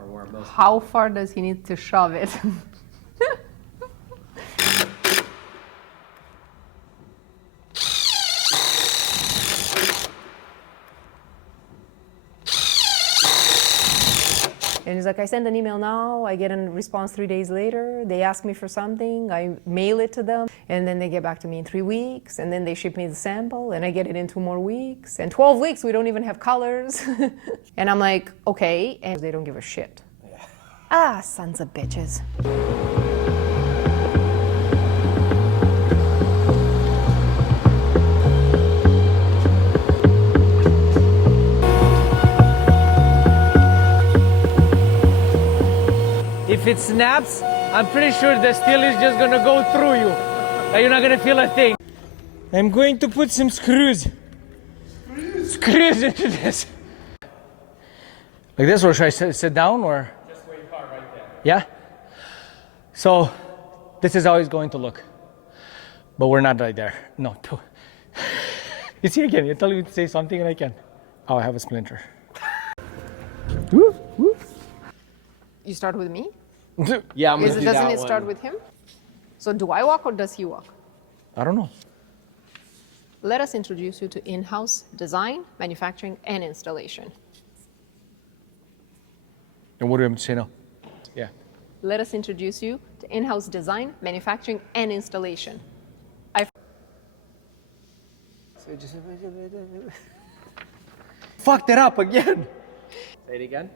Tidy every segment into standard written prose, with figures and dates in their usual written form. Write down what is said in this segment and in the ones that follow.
for where most. How far does he need to shove it? And he's like, I send an email now, I get a response 3 days later, they ask me for something, I mail it to them, and then they get back to me in 3 weeks, and then they ship me the sample, and I get it in 2 more weeks, and 12 weeks, we don't even have colors. And I'm like, okay, and they don't give a shit. Yeah. Ah, sons of bitches. If it snaps, I'm pretty sure the steel is just gonna go through you. And you're not gonna feel a thing. I'm going to put some screws. Screws into this. Like this, or should I sit down, or? Just where you are, right there. Yeah? So, this is how it's going to look. But we're not right there. No. You see again, you're telling me to say something and I can. Oh, I have a splinter. Woo, woo. You start with me? Yeah, I'm gonna do that Doesn't it one. start with him? So do I walk or does he walk? I don't know. Let us introduce you to in-house design, manufacturing, and installation. And what do I say now? Yeah. Let us introduce you to in-house design, manufacturing, and installation. Fucked it up again. Say it again.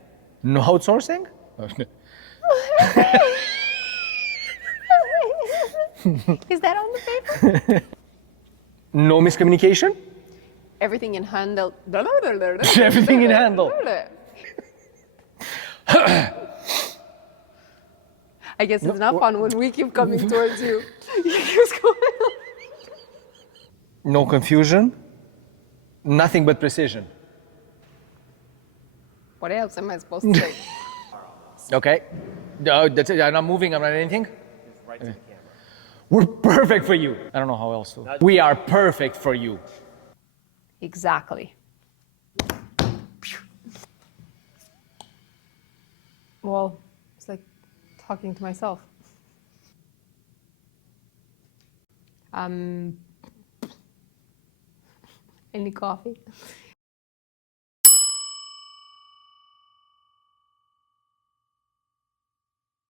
No outsourcing? Is that on the paper? No miscommunication? Everything in handle. Everything in handle. I guess it's not fun when we keep coming towards you. You keep going. No confusion? Nothing but precision. What else am I supposed to say? Okay. That's it. I'm not moving. I'm not anything. Just right to the camera. We're perfect for you. I don't know how else to. We are perfect for you. Exactly. Well, it's like talking to myself. Any coffee?